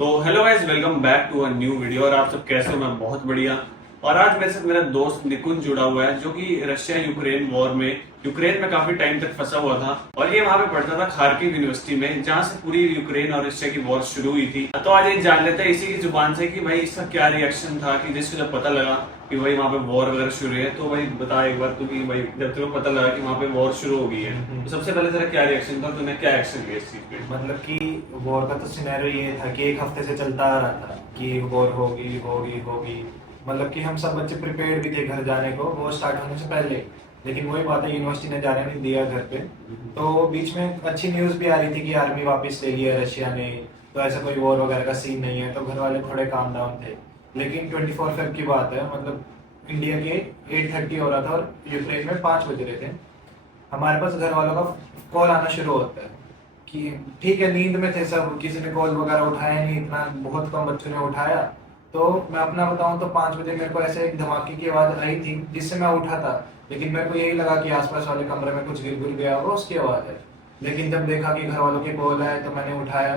तो hello guys, welcome back to a new video. और आप सब कैसे हो? मैं बहुत बढ़िया। और आज मेरे साथ मेरा दोस्त निकुंज जुड़ा हुआ है, जो कि रशिया यूक्रेन वॉर में यूक्रेन में काफी टाइम तक फंसा हुआ था। और ये वहां पे पढ़ता था खार्किव यूनिवर्सिटी में, जहां से पूरी यूक्रेन और रशिया की वॉर शुरू हुई थी। तो आज ये जान लेते हैं इसी की जुबान से कि भाई इसका क्या रिएक्शन था कि जिसको जब पता लगा कि भाई वहां पे वॉर वगैरह शुरू है। तो भाई बता एक बार तू कि भाई जब तेरे को पता लगा कि वहां पे वॉर शुरू हो गई है, तो सबसे पहले तेरा क्या रिएक्शन था? तूने क्या एक्शन लिया इस चीज पे? मतलब कि वॉर का तो सिनेरियो ये था कि एक हफ्ते से चलता आ रहा था कि वॉर होगी होगी होगी। मतलब कि हम सब बच्चे प्रिपेयर भी थे घर जाने को वॉर स्टार्ट होने से पहले। लेकिन वही बात है, यूनिवर्सिटी ने जाने नहीं दिया घर पे। तो बीच में अच्छी न्यूज़ भी आ रही थी कि आर्मी वापस ले लिया रशिया ने, तो ऐसा कोई वॉर वगैरह का सीन नहीं है। तो घर वाले थोड़े काम डाउन थे। लेकिन 24 फेब की बात है, मतलब इंडिया के 8:30 हो रहा था और यूक्रेन में 5 बज रहे थे। हमारे पास घर वालों का कॉल आना शुरू होता है कि ठीक है, नींद में थे सब, किसी ने कॉल वगैरह उठाया नहीं, इतना बहुत कम बच्चों ने उठाया। तो मैं अपना बताऊं तो 5 बजे मेरे को ऐसे एक धमाके की आवाज आई थी, जिससे मैं उठा था। लेकिन मेरे को यही लगा कि आसपास वाले कमरे में कुछ गिर गुल गया होगा, उसकी आवाज है। लेकिन जब देखा कि घर वालों के कॉल आए तो मैंने उठाया।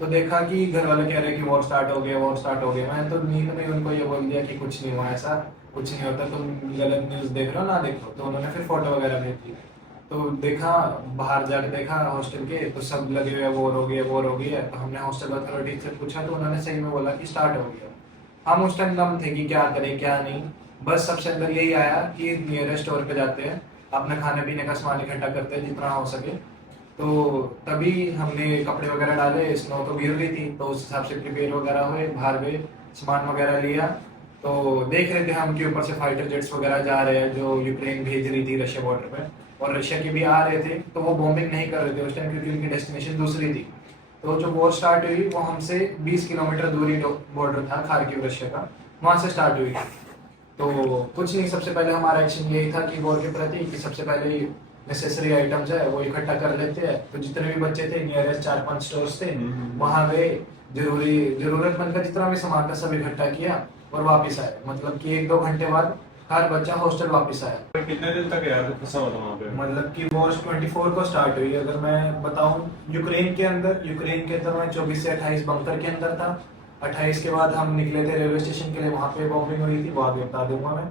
तो देखा कि घर वाले कह रहे कि वॉर स्टार्ट हो गया, वॉर स्टार्ट हो गया। मैंने तो नींद में उनको ये बोल दिया कि कुछ नहीं हुआ, ऐसा कुछ नहीं होता, तुम गलत न्यूज देख रहे हो, ना देखो। तो उन्होंने फिर फोटो वगैरह भेज दी। तो देखा, बाहर जाके देखा हॉस्टल के, तो सब लगे हुए वॉर हो गया, वॉर हो गया। तो हमने हॉस्टल अथॉरिटी से पूछा, तो उन्होंने सही में बोला कि स्टार्ट हो गया। हम उस टाइम नम थे कि क्या करें क्या नहीं। बस सबसे अंदर यही आया कि नियरेस्ट स्टोर पे जाते हैं, अपने खाने पीने का सामान इकट्ठा करते हैं जितना हो सके। तो तभी हमने कपड़े वगैरह डाले, स्नो तो गिर रही थी, तो उस हिसाब से प्रिपेयर वगैरह हुए, बाहर गए, सामान वगैरह लिया। तो देख रहे थे हम कि ऊपर से फाइटर जेट्स वगैरह जा रहे हैं जो यूक्रेन भेज रही थी रशिया बॉर्डर पे। और रशिया के भी आ रहे थे, तो वो बॉम्बिंग नहीं कर रहे थे उस टाइम, क्योंकि उनकी डेस्टिनेशन दूसरी थी। तो जो वॉर स्टार्ट हुई वो हमसे 20 किलोमीटर दूरी बॉर्डर था खार्किव रशिया का, वहां से स्टार्ट हुई। तो कुछ नहीं, सबसे पहले हमारा एक्शन यही था कि वॉर के प्रति कि सबसे पहले नेसेसरी आइटम्स है वो इकट्ठा कर लेते हैं। तो जितने भी बच्चे थे, नियरेस्ट 4-5 स्टोर्स थे, वहां गए, जरूरी जरूरतमंद का जितना भी सामान था सब इकट्ठा किया और वापस आए। मतलब कि 1-2 घंटे बाद हर बच्चा हॉस्टल वापस आया। भाई कितने दिन तक यार फंसा हुआ था वहां पे? मतलब कि वॉर 24 को स्टार्ट हुई। अगर मैं बताऊं यूक्रेन के अंदर मैं 24 से 28 बंकर के अंदर था। 28 के बाद हम निकले थे रेलवे स्टेशन के लिए, वहां पे बॉम्बिंग हुई थी, वहां भी बता दूंगा मैं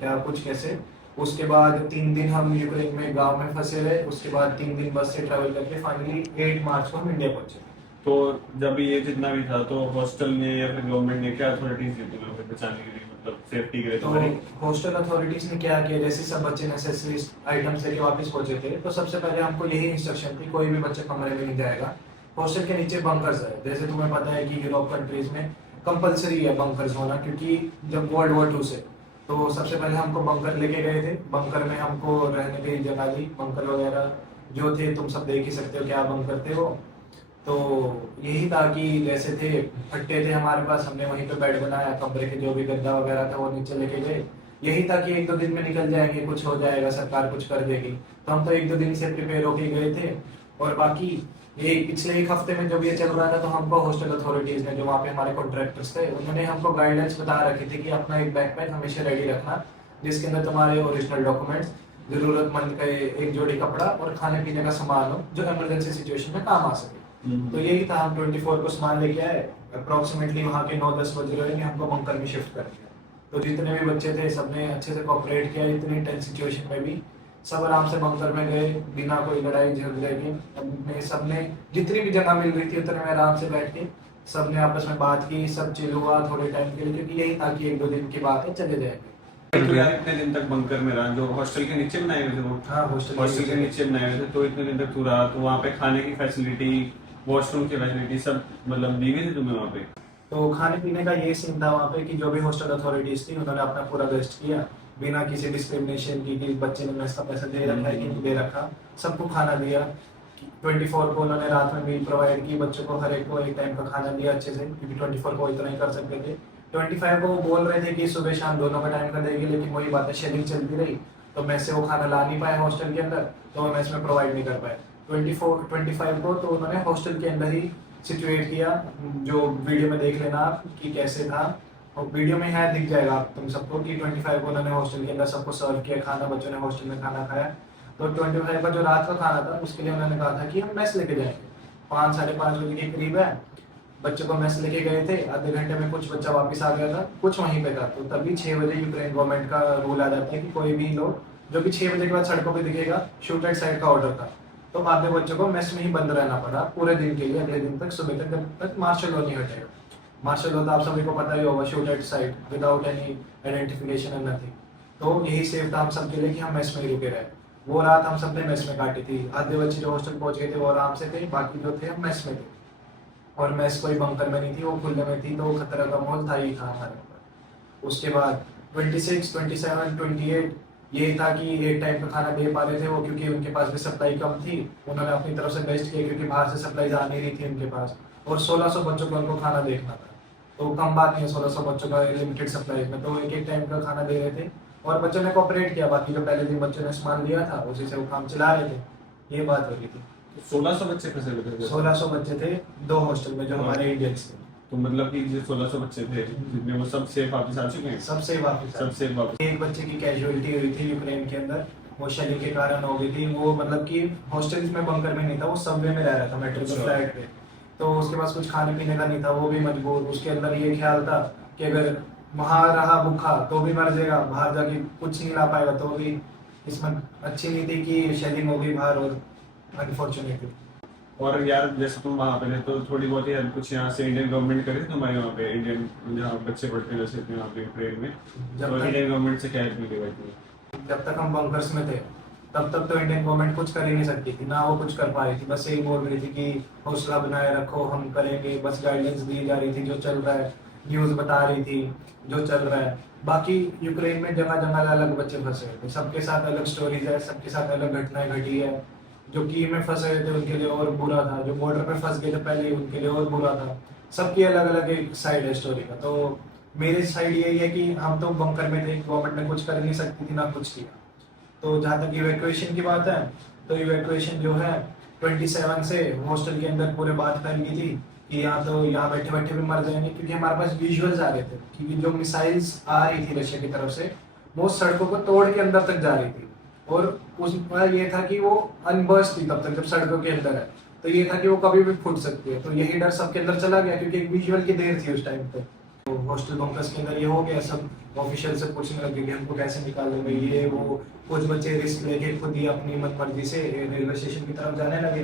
क्या कुछ कैसे। उसके बाद 3 दिन हम यूक्रेन में गांव में फंसे रहे। उसके बाद 3 दिन बस से ट्रैवल करके फाइनली 8 मार्च को हम इंडिया पहुंचे। तो जब ये जितना भी था, तो हॉस्टल ने या फिर गवर्नमेंट ने क्या अथॉरिटीज दी तुम्हें फिर बचाने के लिए, मतलब सेफ्टी के लिए तो तुम्हारी? हॉस्टल अथॉरिटीज ने क्या किया, जैसे सब बच्चे नेसेसरी आइटम्स लेके वापस पहुंचे थे, तो सबसे पहले हमको यही इंस्ट्रक्शन थी, कोई भी बच्चा कमरे में नहीं जाएगा। हॉस्टल के नीचे बंकर्स है, जैसे तुम्हें पता है कि यूरोप कंट्रीज में कंपलसरी है बंकर्स होना, क्योंकि जब वर्ल्ड वॉर 2 से, तो सबसे पहले हमको बंकर लेके गए थे। बंकर में हमको रहने की जगह दी, बंकर वगैरह जो थे तुम सब देख ही सकते हो क्या बंकर थे वो। तो यही था कि जैसे थे, फट्टे थे हमारे पास, हमने वहीं पे बेड बनाया, कमरे के जो भी गद्दा वगैरह था वो नीचे लेके गए। यही था कि 1-2 दिन में निकल जाएंगे, कुछ हो जाएगा, सरकार कुछ कर देगी। तो हम तो 1-2 दिन से प्रिपेयर होके गए थे। और बाकी ये पिछले एक हफ्ते में जब ये चल रहा था, तो हमको हॉस्टल अथॉरिटीज ने, जो वहाँ पे हमारे कॉन्ट्रैक्टर्स थे, उन्होंने हमको गाइडेंस बता रखी थी कि अपना एक बैकपैक हमेशा रेडी रखना, जिसके अंदर तुम्हारे ओरिजिनल डॉक्यूमेंट्स, जरूरतमंद का एक जोड़ी कपड़ा और खाने पीने का सामान हो, जो इमरजेंसी सिचुएशन में काम आ सके। तो यही था, हम 24 को सामान लेके आए। अप्रोक्सीमेटली वहाँ के 9-10 बज रहे हैं, हमको बंकर में शिफ्ट कर दिया। तो जितने भी बच्चे थे सबने अच्छे से कोऑपरेट किया, इतनी टेंस सिचुएशन में भी सब आराम से बंकर में गए, बिना कोई लड़ाई झगड़े के। अपने सबने जितनी भी जगह मिल रही थी उतने में आराम से बैठ के सबने आपस में बात की, सब चिल हुआ थोड़े टाइम के लिए, क्योंकि यही था कि 1-2 दिन की बात है, चले जाएंगे। तो यार इतने दिन तक बंकर में रहा, जो हॉस्टल के नीचे बनाए हुए थे वो? हाँ, हॉस्टल हॉस्टल के नीचे बनाए हुए थे, तो इतने दिन तक तू रहा, तो वहाँ पे खाने की फैसिलिटी, वॉशरूम की फैसिलिटी सब मतलब दी गई थी तुम्हें वहाँ पे? तो खाने पीने का ये सीन था वहाँ पे कि जो भी हॉस्टल अथॉरिटीज थी उन्होंने अपना पूरा बेस्ट किया, बिना किसी डिस्क्रिमिनेशन की कि बच्चे ने मेस का पैसा दे रखा है कि नहीं दे रखा। सबको खाना दिया। 24 को उन्होंने रात में मील प्रोवाइड की, बच्चों को हर एक को एक टाइम का खाना दिया अच्छे से, क्योंकि 24 को इतना ही कर सकते थे। 25 को वो बोल रहे थे कि सुबह शाम दोनों का टाइम का देंगे, लेकिन वही बात है, शेडिंग चलती रही, तो मेस से वो खाना ला नहीं पाए हॉस्टल के अंदर, तो वो मेस में प्रोवाइड नहीं कर पाए। 25 को तो उन्होंने हॉस्टल के अंदर ही सिचुएट किया, जो वीडियो में देख लेना आप कि कैसे था। और वीडियो में है, दिख जाएगा आप तुम सबको कि 25 को उन्होंने हॉस्टल के अंदर सबको सर्व किया खाना, बच्चों ने हॉस्टल में खाना खाया। तो 25 का जो रात का खाना था उसके लिए उन्होंने कहा था कि हम मेस लेके जाएंगे, 5-5:30 बजे के करीब है। बच्चों को मेस लेके गए थे, आधे घंटे में कुछ बच्चा वापस आ गया था, कुछ वहीं पे था। तो तभी 6 बजे यूक्रेन गवर्नमेंट का रूल आ जाता है कि कोई भी लोग जो भी 6 बजे के बाद सड़कों पे दिखेगा, शूट एट साइड का ऑर्डर था। तो आधे बच्चों को मेस में ही बंद रहना पड़ा पूरे दिन के लिए, अगले दिन तक सुबह तक, जब तक मार्शल लॉ नहीं हटेगा। मार्शल लॉ तो आप सभी को पता ही होगा, shoot at side without any identification and nothing. तो यही सेफ था हम सबके लिए कि हम मेस में ही रुके रहे। वो रात हम सबने मेस में काटी थी। आधे बच्चे जो हॉस्टल पहुंच गए थे वो आराम से थे, बाकी जो थे हम मेस में थे। और मेस कोई बंकर में नहीं थी, वो खुले में थी, तो खतरा का माहौल था ही था हमारे ऊपर। उसके बाद 26, 27, 28 ये था कि एक टाइम का खाना दे पा रहे थे वो, क्योंकि उनके पास भी सप्लाई कम थी। उन्होंने अपनी तरफ से बेस्ट किया क्योंकि बाहर से सप्लाई आ नहीं रही थी उनके पास, और 1600 बच्चों को उनको खाना देखना था। तो कम बात नहीं है 1600 बच्चों का लिमिटेड सप्लाई में, तो एक एक टाइम का खाना दे रहे थे। और बच्चों ने कोऑपरेट किया, बाकी जो पहले दिन बच्चों ने सामान लिया था उसी से वो काम चला रहे थे। ये बात हो रही थी। 1600 बच्चे फंसे हुए थे 1600 बच्चे थे 2 हॉस्टल में जो हमारे इंडियंस थे। तो मतलब कि जो 1600 बच्चे थे जितने, वो सब सेफ वापस आ चुके हैं? सबसे वापस सब सेफ वापस। एक बच्चे की कैजुअलिटी हुई थी यूक्रेन के अंदर, वो शेलिंग के कारण हो गई थी। वो मतलब कि हॉस्टल में बंकर में नहीं था, वो सबवे में रह रहा था, मेट्रो के फ्लैट पे। तो उसके पास कुछ खाने पीने का नहीं था, वो भी मजबूर। उसके अंदर ये ख्याल था कि अगर वहां रहा भूखा तो भी मर जाएगा, बाहर जाके कुछ नहीं ला पाएगा तो भी। इसमें अच्छी नहीं थी कि शेलिंग हो गई बाहर, और अनफॉर्चुनेटली। और यार जैसे तुम वहाँ पे थे तो थोड़ी बहुत ही हेल्प कुछ यहाँ से इंडियन गवर्नमेंट करे तुम्हारे वहाँ पे, इंडियन जहाँ बच्चे पढ़ते हैं जैसे वहाँ पे यूक्रेन में, तो इंडियन गवर्नमेंट से क्या हेल्प मिली भाई तुम्हें? जब तक हम बंकर्स में थे तब तक तो इंडियन गवर्नमेंट कुछ कर ही नहीं सकती थी, ना वो कुछ कर पा रही थी। बस यही बोल रही थी कि हौसला बनाए रखो, हम करेंगे। बस गाइडेंस दी जा रही थी, जो चल रहा है न्यूज़ बता रही थी जो चल रहा है। बाकी यूक्रेन में जगह जगह अलग बच्चे फंसे हुए थे, सबके साथ अलग स्टोरीज है, सबके साथ अलग घटनाएं घटी है। जो की में फंसे हुए थे उनके लिए और बुरा था, जो बॉर्डर पे फंस गए थे पहले उनके लिए और बुरा था। सबकी अलग अलग एक साइड है स्टोरी का। तो मेरी साइड यही है कि हम तो बंकर में थे, गवर्नमेंट ने कुछ कर नहीं सकती थी, ना कुछ किया। तो जहाँ तक इवैक्यूएशन की बात है, तो इवैक्यूएशन जो है 27 से हॉस्टल के अंदर पूरे बात फैल गई थी कि यहाँ बैठे बैठे भी मर जाएंगे, क्योंकि हमारे पास विजुअल्स आ रहे थे क्योंकि जो मिसाइल्स आ रही थी रशिया की तरफ से वो सड़कों को तोड़ के अंदर तक जा रही थी। और उसमें ये था कि वो अनबर्स्ट थी तब तक जब सड़कों के अंदर है, तो ये था कि वो कभी भी फूट सकती है। तो यही डर सबके अंदर चला गया क्योंकि एक विजुअल की देर थी उस टाइम पे। तो हॉस्टल बंकर्स के अंदर ये हो गया, सब ऑफिशियल से पूछने लगे कि हमको कैसे निकालोगे ये वो। कुछ बच्चे रिस्क लेके खुद ही अपनी मनमर्जी से रेलवे स्टेशन की तरफ जाने लगे।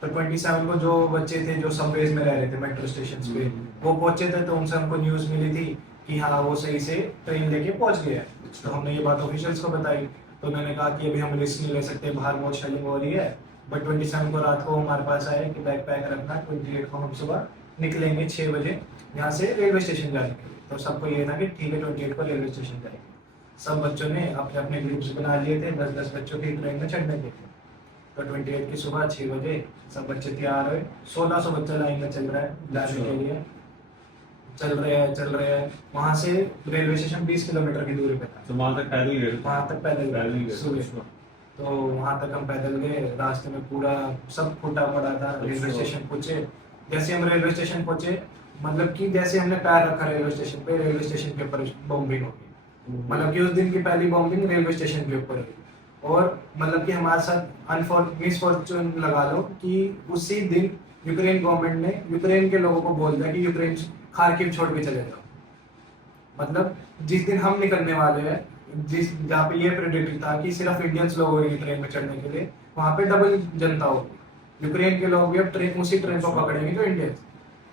तो 27 को जो बच्चे थे जो सबवेज में रह रहे थे मेट्रो स्टेशन पे, वो पहुंचे थे, तो उनसे हमको न्यूज मिली थी कि हाँ वो सही से ट्रेन लेके पहुंच गया है। तो हमने ये बात ऑफिशियल्स को बताई, तो उन्होंने कहा कि अभी हम रिस्क नहीं ले सकते, बाहर बहुत शेलिंग हो रही है। बट 27 को रात को हमारे पास आए कि बैग पैक रखना, 28 को हम सुबह निकलेंगे 6 बजे यहाँ से रेलवे स्टेशन जाने के लिए। तो सबको ये था कि ठीक है 28 को रेलवे स्टेशन जाएंगे। सब बच्चों ने अपने अपने ग्रुप्स बना लिए थे, 10-10 बच्चों की ट्रेन में चढ़ने के लिए। तो 28 की सुबह 6 बजे सब बच्चे तैयार हुए। 1600 बच्चा लाइन में चल रहा है जाने के लिए, चल रहे हैं। वहाँ से रेलवे स्टेशन 20 किलोमीटर की दूरी पे था। तो वहाँ तक पैदल गए? वहाँ तक पैदल गए सुबह। तो वहाँ तक हम पैदल गए, रास्ते में पूरा सब फूटा पड़ा था। रेलवे स्टेशन पहुंचे, जैसे हम रेलवे स्टेशन पहुंचे, मतलब कि जैसे हमने पैर रखा रेलवे स्टेशन पे, रेलवे स्टेशन के ऊपर बॉम्बिंग हो गई। मतलब कि उस दिन की पहली बॉम्बिंग रेलवे स्टेशन के ऊपर हुई। और मतलब कि हमारे साथ मिसफॉर्चून लगा लो कि उसी दिन यूक्रेन गवर्नमेंट ने यूक्रेन के लोगों को बोल दिया कि यूक्रेन खार्किव छोड़ के चले जाओ। मतलब जिस दिन हम निकलने वाले हैं, जहाँ पे ये प्रेडिक्ट था कि सिर्फ इंडियंस लोग होंगे ट्रेन में चढ़ने के लिए, वहाँ पे डबल जनता होगी। यूक्रेन के लोग भी अब उसी ट्रेन को पकड़ेंगे जो इंडियंस।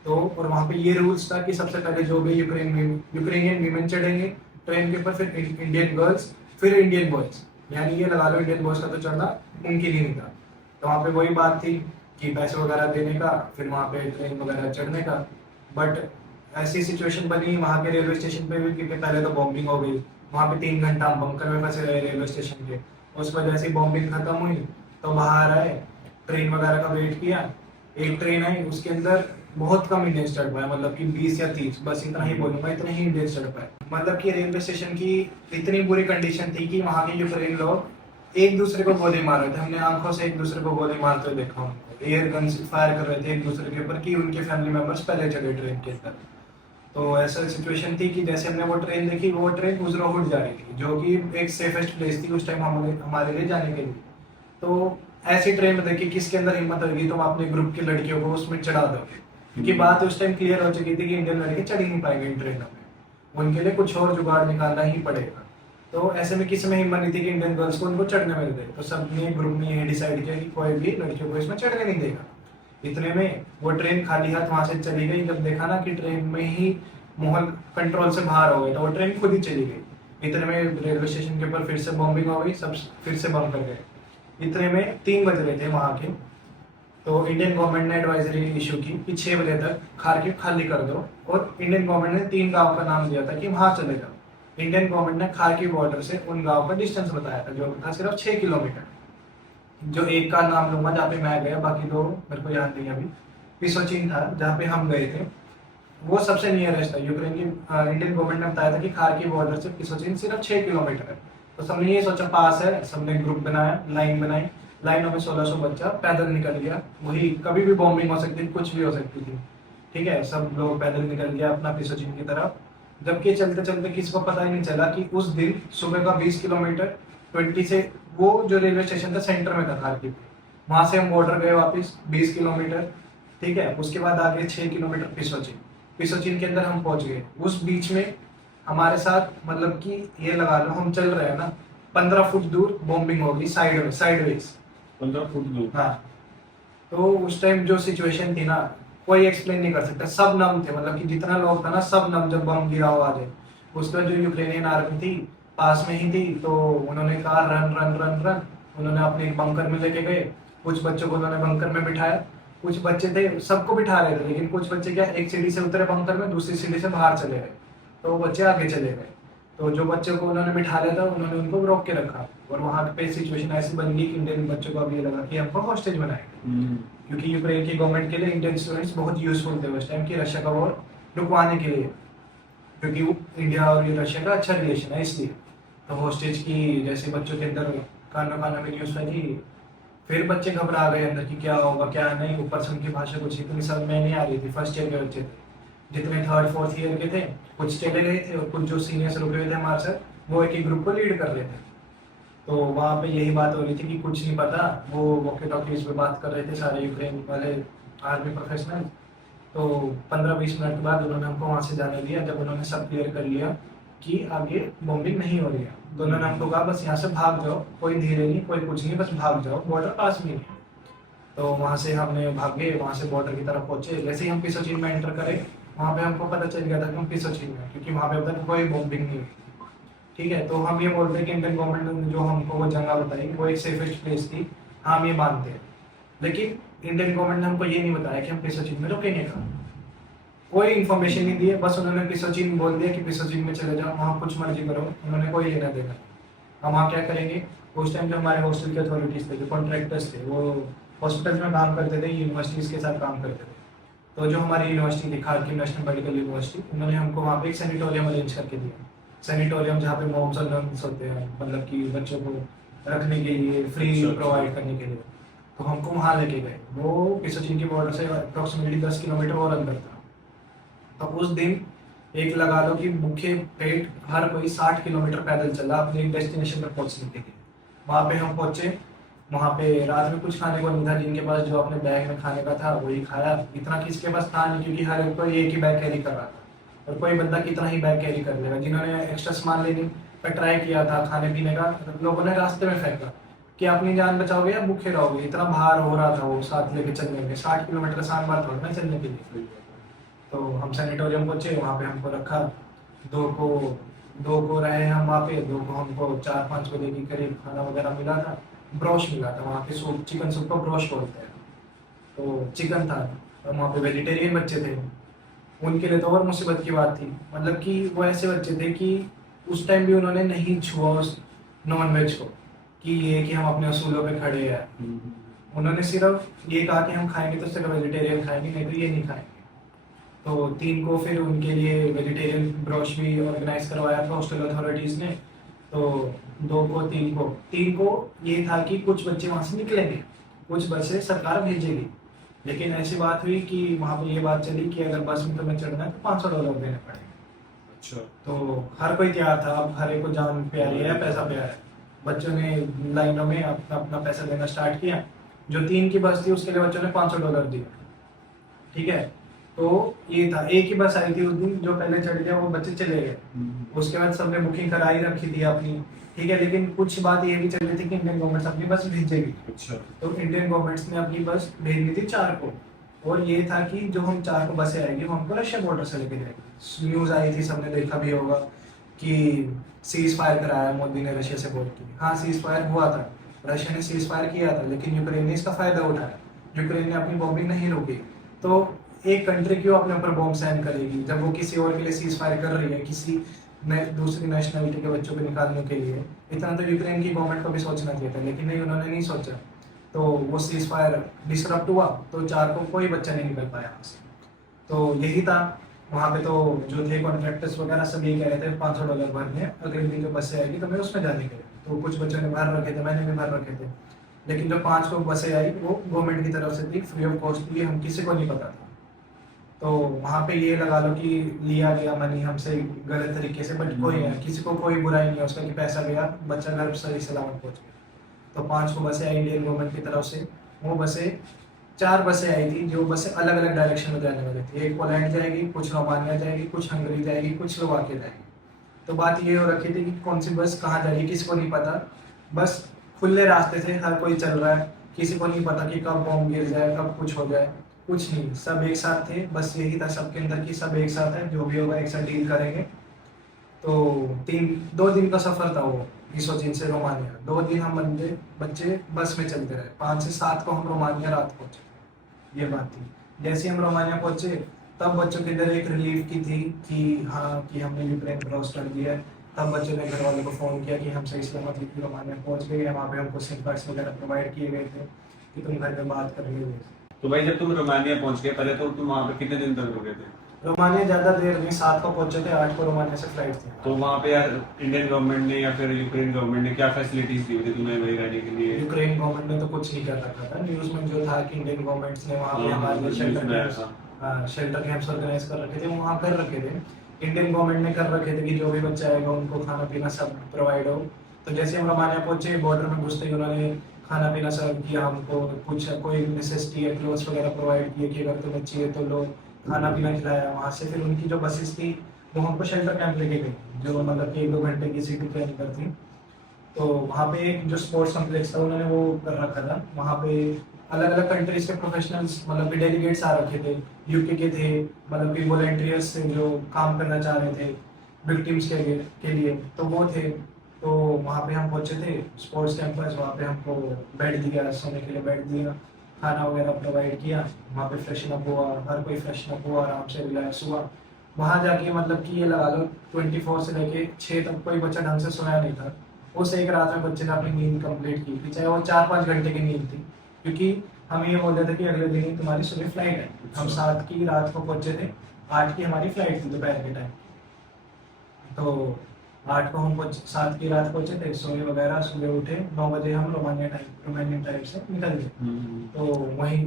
तो और वहाँ पे ये रूल्स था कि सबसे पहले जो भी यूक्रेनियन वीमेन चढ़ेंगे ट्रेन के ऊपर, फिर इंडियन गर्ल्स, फिर इंडियन बॉयज। यानी ये लगा लो इंडियन बॉयज का तो चढ़ना मुमकिन ही नहीं था। तो वहाँ पे वही बात थी कि पैसे वगैरह देने का, फिर वहाँ पे ट्रेन वगैरह चढ़ने का। बट ऐसी सिचुएशन बनी वहाँ के रेलवे स्टेशन पे भी, क्योंकि पहले तो बॉम्बिंग हो गई। वहाँ पे 3 घंटा हम बंकर में फंसे रहे रेलवे स्टेशन के। उस वजह से बॉम्बिंग खत्म हुई तो बाहर आए, ट्रेन वगैरह का वेट किया। एक ट्रेन आई, उसके अंदर बहुत कम इंडियंस चढ़ पाए, मतलब कि 20 या 30, बस इतना ही बोलूंगा, इतने ही इंडियंस चढ़ पाए। मतलब कि रेलवे स्टेशन की इतनी बुरी कंडीशन थी कि वहाँ के यूक्रेन लोग एक दूसरे को गोली मार रहे थे। हमने आंखों से एक दूसरे को गोली मारते हुए देखा उनको, एयर गन फायर कर रहे थे एक दूसरे के ऊपर कि उनके फैमिली मेंबर्स पहले चढ़े ट्रेन के अंदर। तो ऐसा सिचुएशन थी कि जैसे हमने वो ट्रेन देखी, वो ट्रेन उजरोहुड जा रही थी, जो कि एक सेफेस्ट प्लेस थी उस टाइम हमारे लिए जाने के लिए। तो ऐसी ट्रेन में देखी, किसके अंदर हिम्मत होगी तुम अपने ग्रुप की लड़कियों को उसमें चढ़ा दोगे। क्योंकि बात उस टाइम क्लियर हो चुकी थी कि इंडियन लड़के चढ़ ही नहीं पाएंगे इन ट्रेनों में, उनके लिए कुछ और जुगाड़ निकालना ही पड़ेगा। तो ऐसे में किसी में हिम्मत नहीं थी कि इंडियन गर्ल्स को उनको चढ़ने मिल दे, तो सबने ग्रुप में ये डिसाइड किया कि कोई भी लड़कियों को इसमें चढ़ने नहीं देगा। इतने में वो ट्रेन खाली हाथ वहां से चली गई। जब देखा ना कि ट्रेन में ही माहौल कंट्रोल से बाहर हो गया, तो वो ट्रेन खुद ही चली गई। इतने में रेलवे स्टेशन के ऊपर फिर से बॉम्बिंग हो गई, सब फिर से बम कर गए। इतने में 3 बज रहे थे वहां के, तो इंडियन गवर्नमेंट ने एडवाइजरी इशू की कि 6 बजे तक खार्किव खाली कर दो, और इंडियन गवर्नमेंट ने 3 गांव का नाम दिया था कि वहां चले जाओ। इंडियन गवर्नमेंट ने खार्किव बॉर्डर से उन गांव का डिस्टेंस बताया था, जो था सिर्फ 6 किलोमीटर। जो एक का नाम लूंगा जहाँ पे मैं गया, बाकी 2 मेरे को याद नहीं अभी। पिसोचिन था जहाँ पे हम गए थे, वो सबसे नियरेस्ट है यूक्रेन की। इंडियन गवर्नमेंट ने बताया था कि खार्किव बॉर्डर से पिसोचिन सिर्फ 6 किलोमीटर है। तो सबने ये सोचा पास है, सबने ग्रुप बनाया, लाइन बनाई। लाइनों में 1600 बच्चा पैदल निकल गया। वही कभी भी बॉम्बिंग हो सकती थी, कुछ भी हो सकती थी, ठीक है। सब लोग पैदल निकल गया अपना पिसोचिन की तरफ। जबकि चलते चलते किसी को पता ही नहीं चला कि उस दिन सुबह का 20 किलोमीटर 20 से वो जो रेलवे स्टेशन था सेंटर में था खार्किव, वहां से हम बॉर्डर गए वापस 20 किलोमीटर, ठीक है। उसके बाद आगे 6 किलोमीटर पिसोचिन। पिसोचिन के अंदर हम पहुंच गए। उस बीच में हमारे साथ मतलब कि ये लगा लो हम चल रहे हैं ना, 15 फुट दूर बॉम्बिंग होगी साइडवेज 15 फुट दूर। हाँ। तो उस टाइम जो सिचुएशन थी ना, कोई एक्सप्लेन नहीं कर सकता। सब नम थे, मतलब कि जितना लोग था ना सब नम, जब बम गिरा आवाज है। उसके बाद जो यूक्रेनियन आर्मी थी पास में ही थी, तो उन्होंने कहा रन रन रन रन। उन्होंने अपने बंकर में लेके गए। कुछ बच्चों को उन्होंने बंकर में बिठाया। कुछ बच्चे थे, सबको बिठा रहे थे, लेकिन कुछ बच्चे क्या एक सीढ़ी से उतरे बंकर में, दूसरी सीढ़ी से बाहर चले गए, तो बच्चे आगे चले गए। तो जो बच्चों को उन्होंने बिठा लिया था उन्होंने उनको रोक के रखा, और वहां पे सिचुएशन ऐसी बन गई कि इंडियन बच्चों को अब ये लगा कि हमको हॉस्टेज बनाएंगे। क्योंकि यूक्रेन की गवर्नमेंट के लिए इंडियन स्टूडेंट्स बहुत यूजफुल थे उस टाइम की रशिया का वॉर रुकवाने के लिए, क्योंकि इंडिया और रशिया का अच्छा रिलेशन है इसलिए। तो हॉस्टेज की जैसे बच्चों के अंदर कानों में न्यूज़ फैली, फिर बच्चे घबरा गए अंदर कि क्या होगा क्या नहीं। ऊपर से उनकी भाषा कुछ इतनी समझ में नहीं आ रही थी। फर्स्ट ईयर के बच्चे थे, जितने 3rd 4th ईयर के थे, कुछ चले गए थे, और कुछ जो सीनियर्स रुके हुए थे हमारे साथ वो एक ही ग्रुप को लीड कर रहे थे। तो वहाँ पे यही बात हो रही थी कि कुछ नहीं पता। वो वॉकी टॉकीज पे बात कर रहे थे सारे यूक्रेन वाले आर्मी प्रोफेशनल। तो 15-20 मिनट के बाद उन्होंने हमको वहाँ से जाने दिया, जब उन्होंने सब क्लियर कर लिया कि आगे बॉम्बिंग नहीं हो रही है। तो उन्होंने हमको कहा बस यहाँ से भाग जाओ, कोई धीरे नहीं, कोई कुछ नहीं, बस भाग जाओ, बॉर्डर पास में ही है। तो वहाँ से हमने भागे, वहाँ से बॉर्डर की तरफ पहुंचे। जैसे ही हम पिसोचिन में एंटर करें, वहाँ पे हमको पता चल गया था कि हम पिसोचिन में, क्योंकि वहाँ पे अब तक कोई बॉम्बिंग नहीं हुई, ठीक है। तो हम ये बोलते हैं कि इंडियन गवर्नमेंट ने जो हमको वो जगह बताई वो एक सेफेस्ट प्लेस थी, हम ये मानते हैं। लेकिन इंडियन गवर्नमेंट ने हमको ये नहीं बताया कि हम पिसोचिन में रुकेंगे कहाँ, कोई इन्फॉर्मेशन नहीं दी है। बस उन्होंने पिसोचिन बोल दिया कि पिसोचिन में चले जाओ, वहाँ कुछ मर्जी करो, उन्होंने कोई लेना देना। हम वहाँ क्या करेंगे। उस टाइम जो हमारे हॉस्टल के अथॉरिटीज थे, जो कॉन्ट्रैक्टर्स थे, वो हॉस्पिटल में काम करते थे, यूनिवर्सिटीज़ के साथ काम करते थे। तो जो हमारी यूनिवर्सिटी थी खार्किव नेशनल मेडिकल यूनिवर्सिटी, उन्होंने हमको वहाँ पे एक सैनिटोरियम अरेंज करके दिया। सैनिटोरियम जहाँ पे मॉम्स और नर्स होते हैं, मतलब कि बच्चों को रखने के लिए फ्री प्रोवाइड करने के लिए। तो हमको वहाँ लेके गए। वो पिसोचिन की बॉर्डर से अप्रोक्सीमेटली 10 किलोमीटर और अंदर था। तो उस दिन एक लगा लो कि भूखे पेट हर कोई 60 किलोमीटर पैदल चला अपने डेस्टिनेशन पर पहुंचने के लिए। वहाँ पे हम पहुंचे। वहाँ पे रात में कुछ खाने को नहीं था, जिनके पास जो अपने बैग में खाने का था वही खाया। इतना किसके पास था नहीं, क्योंकि हर एक को एक ही बैग कैरी कर रहा था, और कोई बंदा कितना ही बैग कैरी कर लेगा। जिन्होंने एक्स्ट्रा सामान लेने का ट्राई किया था खाने पीने का, लोगों ने रास्ते में फेंका कि अपनी जान बचाओगे या भूखे रहोगे। इतना भार हो रहा था वो साथ लेके चलने में, 60 किलोमीटर आसान बात थोड़ा ना चलने के लिए। तो हम सैनिटोरियम पहुंचे, वहाँ पे हमको रखा। दो को रहे हम वहाँ पे, 2 को हमको 4-5 बजे के करीब खाना वगैरह मिला था। ब्रोश मिला था वहाँ पे, सूप, चिकन सूप को ब्रोश बोलते हैं। तो चिकन था, और वहाँ पे वेजिटेरियन बच्चे थे, उनके लिए तो और मुसीबत की बात थी। मतलब कि वो ऐसे बच्चे थे कि उस टाइम भी उन्होंने नहीं छुआ उस नॉन वेज को, कि ये कि हम अपने असूलों पे खड़े हैं। उन्होंने सिर्फ ये कहा कि हम खाएंगे तो सिर्फ वेजिटेरियन खाएंगे, नहीं तो ये नहीं खाएंगे। तो 3 को फिर उनके लिए वेजिटेरियन ब्रोश भी ऑर्गेनाइज करवाया था हॉस्टल अथॉरिटीज़ ने। तो 2 को 3 को ये था कि कुछ बच्चे वहाँ से निकलेंगे, कुछ बसें सरकार भेजेगी। लेकिन ऐसी बात हुई कि वहाँ पर ये बात चली कि अगर बस में तुम्हें चढ़ना है तो $500 देने पड़ेंगे। अच्छा। तो हर कोई तैयार था, अब हर एक को जान प्यारी है, पैसा प्यारा है। बच्चों ने लाइनों में अपना अपना पैसा देना स्टार्ट किया। जो 3 की बस थी उसके लिए बच्चों ने $500 दिया, ठीक है। तो ये था, एक ही बस आई थी उस दिन, जो पहले चढ़ गया वो बच्चे चले गए। उसके बाद सबने बुकिंग कराई रखी थी अपनी, ठीक है, लेकिन कुछ बात ये भी चल रही थी कि इंडियन गवर्नमेंट अपनी बस भेजेगी। अच्छा। तो इंडियन गवर्नमेंट ने अपनी बस भेजी थी 4 को, और ये था कि जो हम 4 को बसें आएगी वो हमको रशिया बॉर्डर से लेके जाएगी। न्यूज आई थी, सबने देखा भी होगा कि सीज फायर कराया मोदी ने रशिया से बोल के। हाँ, सीज फायर हुआ था, रशिया ने सीज फायर किया था, लेकिन यूक्रेन ने इसका फायदा उठाया। यूक्रेन ने अपनी बॉम्बिंग नहीं रोकी। तो एक कंट्री क्यों अपने ऊपर बॉम्ब सहन करेगी जब वो किसी और के लिए सीज फायर कर रही है, किसी दूसरी नेशनलिटी के बच्चों को निकालने के लिए। इतना तो यूक्रेन की गवर्नमेंट को भी सोचना चाहिए था, लेकिन नहीं, उन्होंने नहीं सोचा। तो वो सीज फायर डिसरप्ट हुआ, तो 4 को कोई बच्चा नहीं निकल पाया वहाँ से। तो यही था वहाँ पे। तो जो थे कॉन्ट्रैक्टर्स वगैरह सब ये कह रहे थे $500 भरने, अगले दिन जो बसें आएगी तो मैं उसमें जाने के लिए। तो कुछ बच्चों ने भर रखे थे, मैंने भी भर रखे थे, लेकिन जो 5 को बसें आई वो गवर्नमेंट की तरफ से थी, फ्री ऑफ कॉस्ट थी, हम किसी को नहीं पता था। तो वहाँ पे ये लगा लो कि लिया गया मनी हमसे गलत तरीके से, बट कोई है, किसी को कोई बुराई नहीं है उसका कि पैसा गया, बच्चा घर सही सलामत पहुँच गया। तो 5 को बसें आई इंडियन गवर्नमेंट की तरफ से। वो बसें 4 बसें आई थी, जो बसें अलग अलग डायरेक्शन में जाने वाली थी। एक पोलैंड जाएगी, कुछ रोमानिया जाएगी, कुछ हंगरी जाएगी, कुछ स्लोवाकिया जाएगी। तो बात ये हो रखी थी कि कौन सी बस कहाँ जाएगी किसी को नहीं पता। बस खुले रास्ते थे, हर कोई चल रहा है, किसी को नहीं पता कि कब बॉम्ब गिर जाए, कब कुछ हो जाए, कुछ नहीं, सब एक साथ थे। बस यही था सबके अंदर कि सब एक साथ है, जो भी होगा एक साथ डील करेंगे। तो 2 दिन का सफर था वो, ईसोचिन से रोमानिया। 2 दिन हम बच्चे बस में चलते रहे। 5 से 7 को हम रोमानिया रात पहुंचे, ये बात थी। जैसे ही हम रोमानिया पहुंचे, तब बच्चों के अंदर एक रिलीफ की थी कि हाँ, कि हमने यूक्रेन क्रॉस कर दिया है। तब बच्चों ने घर वालों को फ़ोन किया कि हम सही सलामत रोमानिया पहुंच गए हैं। वहाँ पे हमको सिम कार्ड्स वगैरह प्रोवाइड किए गए थे कि तुम घर में बात कर लीजिए। तो भाई जब तुम रोमानिया पहुंच गए, पहले तो तुम वहाँ पे कितने दिन तक रुके थे? रोमानिया ज़्यादा देर नहीं, 7 को पहुंचे थे, 8 को रोमानिया से फ्लाइट थी। तो वहाँ पे यार इंडियन गवर्नमेंट ने या फिर यूक्रेन गवर्नमेंट ने क्या फैसिलिटीज दी थी तुम्हें वही रहने के लिए? यूक्रेन गवर्नमेंट ने तो कुछ नहीं कर रखा था। न्यूज़ में जो था कि इंडियन गवर्नमेंट ने वहाँ पे हमारे लिए शेल्टर कैंप्स ऑर्गेनाइज कर रखे थे, वो वहाँ कर रखे थे। इंडियन गवर्नमेंट ने कर रखे थे कि जो भी बच्चा आएगा उनको खाना पीना सब प्रोवाइड हो। तो जैसे हम रोमानिया पहुंचे, बॉर्डर में घुसते ही उन्होंने खाना पीना सर्व किया हमको, कुछ कोई नेसेसिटी है, क्लोथ्स वगैरह प्रोवाइड किए कि अगर तुम्हें चाहिए तो लो, खाना पीना खिलाया। वहाँ से फिर उनकी जो बसेस थी वो हमको शेल्टर कैंप लेके गई, जो मतलब कि 1-2 घंटे की सिटी के अंदर थी। तो वहाँ पे एक जो स्पोर्ट्स कॉम्प्लेक्स था उन्होंने वो कर रखा था। वहाँ पे अलग अलग कंट्रीज के प्रोफेशनल्स, मतलब कि डेलीगेट्स आ रखे थे, यूके के थे, मतलब कि वॉलंटियर्स थे जो काम करना चाह रहे थे विक्टिम्स के लिए, तो वो थे। तो वहाँ पे हम पहुँचे थे स्पोर्ट्स कैंपस। वहाँ पे हमको बेड दिया, सोने के लिए बेड दिया, खाना वगैरह प्रोवाइड किया। वहाँ पे फ्रेशन अप हुआ, हर कोई फ्रेशन अप हुआ, आराम से रिलैक्स हुआ। वहाँ जाके मतलब कि ये लगा लो 24 से लेके 6 तक कोई बच्चा ढंग से सोया नहीं था। उस एक रात में बच्चे ने अपनी नींद कंप्लीट की थी, चाहे वो 4-5 घंटे की नींद थी, क्योंकि हम ये बोल रहे थे कि अगले दिन ही तुम्हारी सुबह फ्लाइट है। हम 7 की रात को पहुंचे थे, 8 की हमारी फ्लाइट थी दोपहर के टाइम। तो 8 को हम 7 की रात पहुंचे थे, सोए वगैरह, सुबह उठे 9 बजे हम रोमानियन टाइम से निकल गए। तो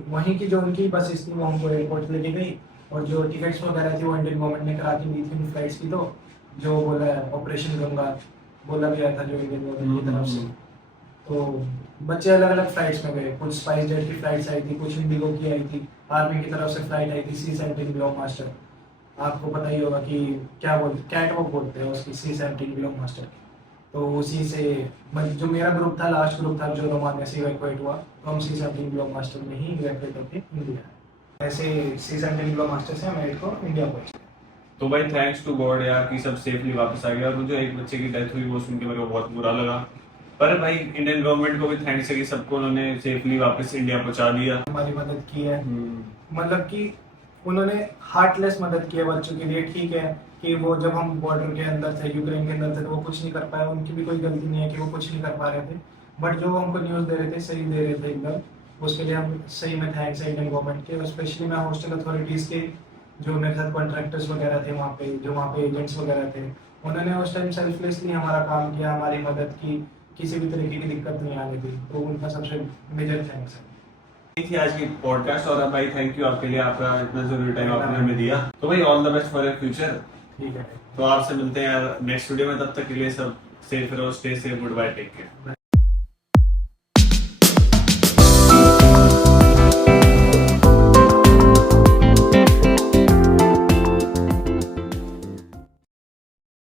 वहीं की जो उनकी बसेस थी वो हमको एयरपोर्ट लेके गई, और जो टिकट्स वगैरह थी वो इंडियन गवर्नमेंट ने करा के दी थी उन फ्लाइट्स की। तो जो बोला ऑपरेशन गंगा बोला गया था जो इंडियन गवर्नमेंट की तरफ से। तो बच्चे अलग अलग फ्लाइट्स में गए, कुछ स्पाइस जेट की फ्लाइट्स आई थी, कुछ इंडिगो की आई थी, आर्मी की तरफ से फ्लाइट आई थी C-17 ग्लोबमास्टर। आपको पता ही होगा कि क्या कैटवॉक बोलते हैं उसकी, C-17 ग्लोबमास्टर की। तो उसी से जो मेरा ग्रुप था, लास्ट ग्रुप था जो रोमानिया से इवैक्यूएट हुआ, तो हम C-17 ग्लोबमास्टर में ही इवैक्यूएट होकर इंडिया। ऐसे C-17 ग्लोबमास्टर से हम 8 को इंडिया पहुंचे। तो भाई थैंक्स टू गॉड यार कि सब सेफली वापस आ गया। और मुझे एक बच्चे की डेथ हुई वो सुन के मेरे को बहुत बुरा लगा, पर भाई इंडियन गवर्नमेंट को भी थैंक्स है कि सबको उन्होंने सेफली वापस इंडिया पहुंचा दिया, हमारी मदद की है। मतलब कि उन्होंने हार्टलेस मदद की है बच्चों के लिए। ठीक है कि वो जब हम बॉर्डर के अंदर थे, यूक्रेन के अंदर थे, तो वो कुछ नहीं कर पाए, उनकी भी कोई गलती नहीं है कि वो कुछ नहीं कर पा रहे थे, बट जो हमको न्यूज़ दे रहे थे सही दे रहे थे एकदम। उसके लिए हम सही में थैंक्स है इंडियन गवर्नमेंट के। स्पेशली मैं हॉस्टल अथॉरिटीज़ के, जो मेरे साथ कॉन्ट्रैक्टर्स वगैरह थे वहाँ पे, जो वहाँ पे एजेंट्स वगैरह थे, उन्होंने उस टाइम सेल्फलेसली हमारा काम किया, हमारी मदद की, किसी भी तरीके की दिक्कत नहीं आने दी। तो उनका सबसे मेजर थैंक्स है। ये थी आज की पॉडकास्ट। और भाई थैंक यू आपके लिए, आपका इतना जरूरी टाइम आपने हमें दिया। तो भाई all the best for your future. ठीक है, तो आपसे मिलते हैं यार नेक्स्ट वीडियो में, तब तक के लिए सब सेफ रहो, stay safe, goodbye, take care.